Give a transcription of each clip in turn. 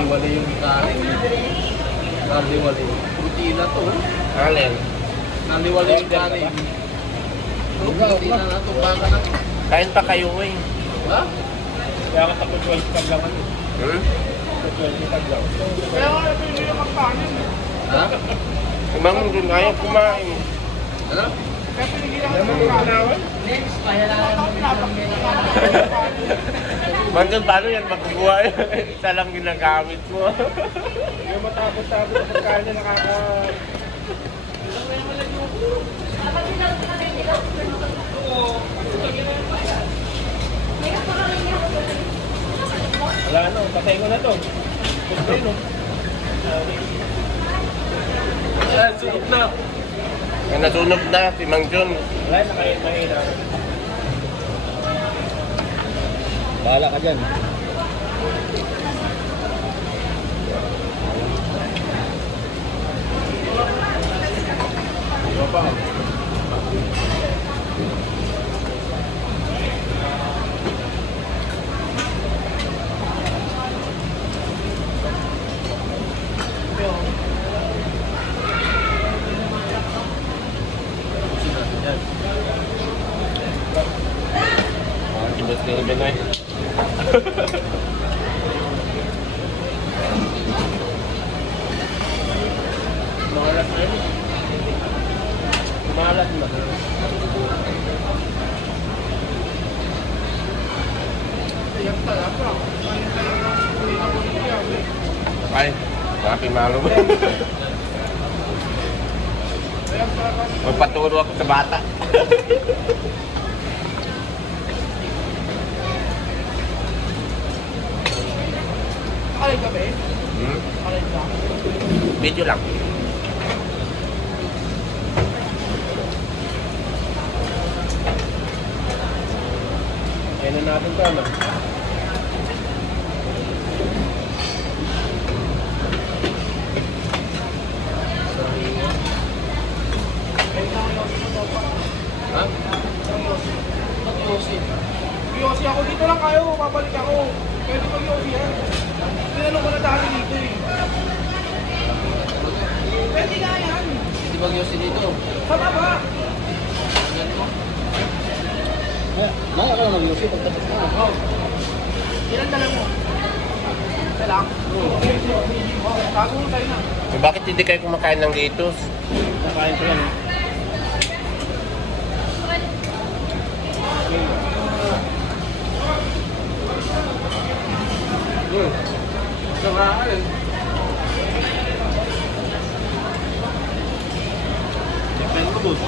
Naliwali yung kanin. Naliwali. Protina to. Alin? Naliwali yung kanin. Protina na to. Baka na. Kain pa kayo eh. Ha? Kaya ka tapos 12 pag lang. Hmm? 12 pag lang. Kaya nga napili yung magkanin. Ha? Kumang doon ayaw kumain. Ano? Kaya pinigilan ko ng kanawan. Next, kaya lang Mandun, paano yan makukuha? Isa lang ginagamit mo. Yung matapos-tapos sa pagkain na nakaka... Wala no, patay ko na to. Gusto yun, no? Ayan, sunog na. Yan nasunog na si Mang John. Wala, nakahina. Bahala ka dyan. Iba pa. Tibas ka rin eh. Kumalat na yun. Kumalat na. Ay, happy malo mo. Magpaturo ako sa bata. Alay ka ba eh? Hmm? Alay ka. Video lang. Kaya na natin to, ano? Ha? Yosi ako dito lang kayo, babalik ako. Pwede mag-yosi yan. Tinanong ko na dati dito eh. Pwede nga yan. Hindi ba yosi dito? Sa baba. Mga ka lang mag-yosi pagkatapos na. Oh. Ilan dala mo? Isa lang? Oo. Tago mo tayo na. Eh, bakit hindi kayo kumakain ng litos? Nakain ko yan. Saka eh. Pen ko boss.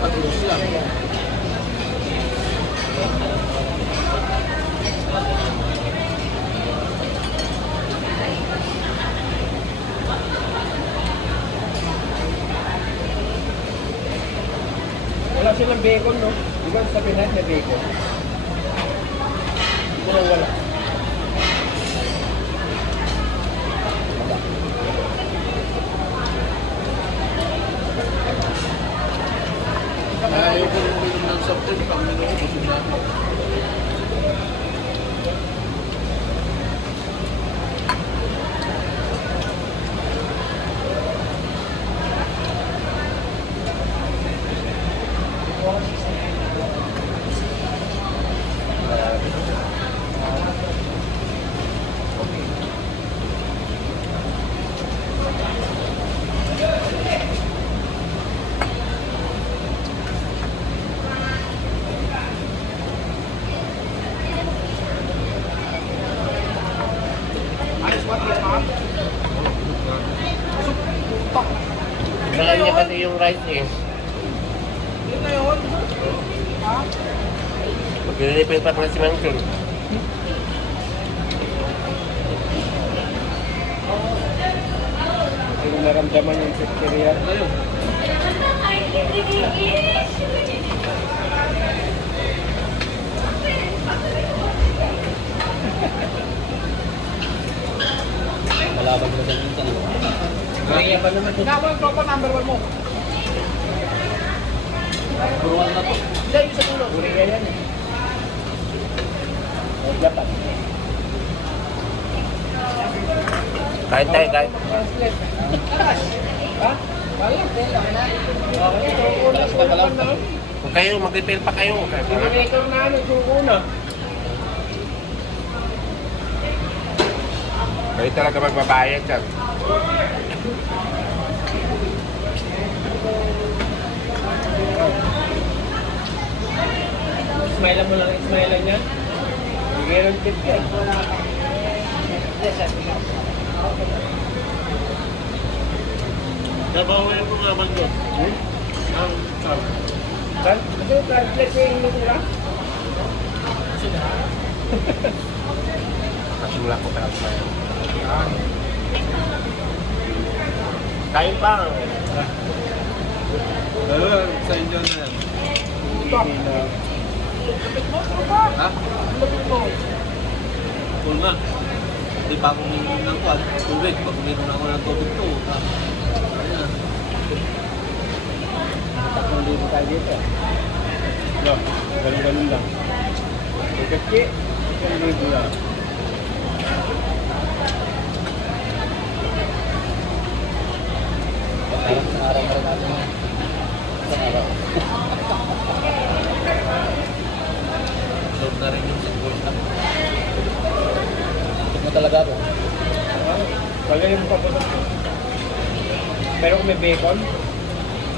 Patulog lang. Wala silang bacon, no? Di ba sa Pinas may bacon? Ito lang wala. Ayaw ko rin uminom ng soft drink. Pag uminom ko, busog na ako. Ayos ba, Tia Ma'am? Busog. Putak. Mahal niya kasi yung rice eh. Yun na yun. Ha? Maglilipin pa pala si Mang John. Hindi mo naramdaman yung sekteriya. Ayun. Kalaban ko sa minsan. Kaya pa naman. Nga ang tropa number 1 mo. Buruan na to. Hindi, yung sa dulo. Uriya yan eh. O, Japan. Kain tayo, kain. Translate. Ha? Wala. Okay, suko na. Alas na pala. Kung kayo, mag-refill pa kayo. Simulator na ano, suko na. Kayo talaga magbabayad yan. Ismailan mo lang, ismailan niya. Bigay ng tip yan. Nabawal ko naman doon. Ang Kan? Ano yung translate sa English nila? kasimula ko pa sa kain pa. Dalawa, sa inyo na yan. Lapit mo, tropa. Ha? Lapit mo. Cool nga. Hindi pa ako uminom ng kwan. Tubig. Pag uminom na ako ng tubig to. Ayan. Tatlong libo tayo dito. No, ganun-ganun lang. Pagkaki, 1,000 lang. Parang sa araw na rin natin. Sa araw. Load na rin yung situation. Ito mo talaga ako. Pagkaki mo pa po. Pero kung may bacon,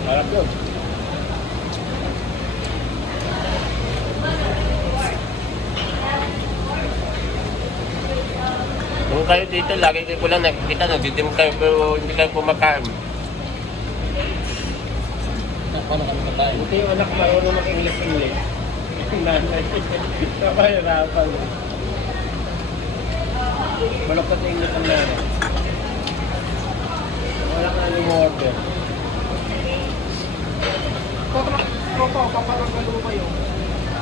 harap yun. Kung kayo dito, lagi kayo ko lang nakikita, nagdidim kayo pero hindi kayo kumakain. Paano kami katayin? Buti yung anak marunong mag-English-English. Nanay, napahirapan. Malapit na English ang nanay. Wala ka na order. Tropa, paparagalo kayo.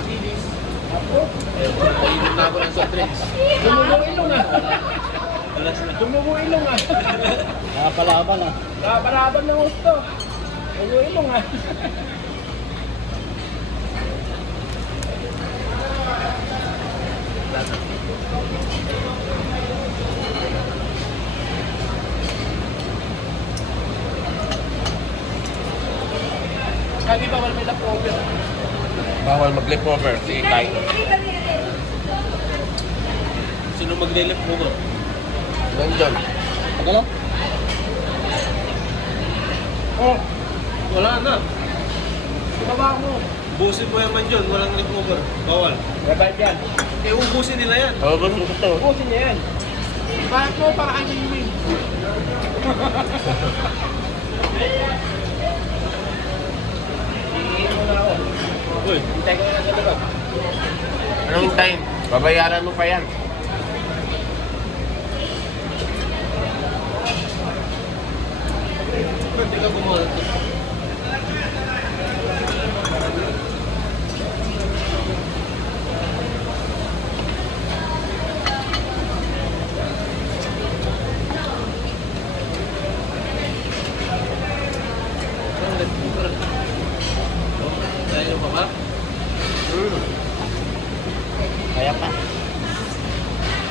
Silis. Ako? Painom na ako ng soft drinks. Dumugo ilong ah. Alas na. Dumugo ilong ah. Nakapalaban ah. Nakapalaban ng gusto. Dumugo ilong ah. Kagi bawal may lap-over. Bawal mag-leftover, si Kai. Sino maglilip mo ba? Nandiyan. Pagkalo? Oh, Wala na. ibaba mo. Busin mo yaman yun. Walang lip over. Bawal. Rabad yan. Eh, ubusin nila yan. Oo, gusto ko to. Ubusin niya yan. Bakit mo para kay Mingming? Iinom mo na ako. Uy. Hintay ko na lang sa loob. Anong time? Babayaran mo pa yan. Hindi ka gumawa. Kaya pa ba? Kaya pa.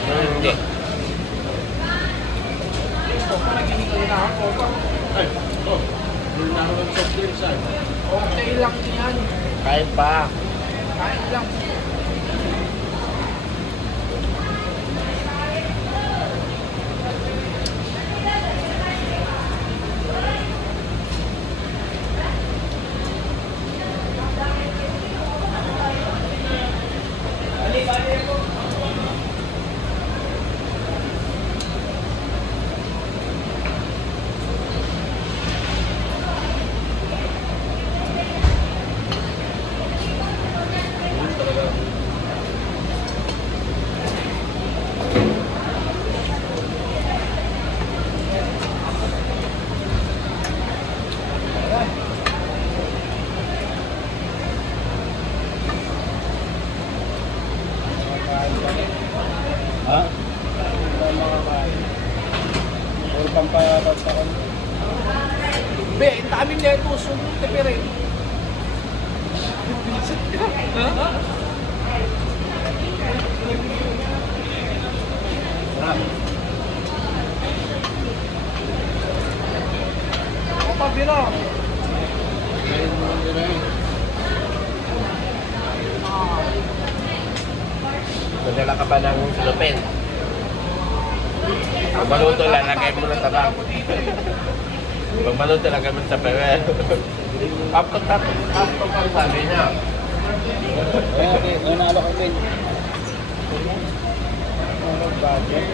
Hindi. Nagihingi na ako. Ay, oh. Meron na ako ng soft drinks ay. Okay lang yan. Kaya pa. Kain lang. Ha? Mga kain. Puro pampayabat sa kanya. Be, ang daming neto. Sunod tepere. pabila. Ayun mo lang yun. Madala ka pa ng silupin. Pag maluto, lalagay mo na sa bag. Pag maluto, lalagay mo sa pere. Tapos ang sabi niya. Ayun, naalok ko din. Ano, budget?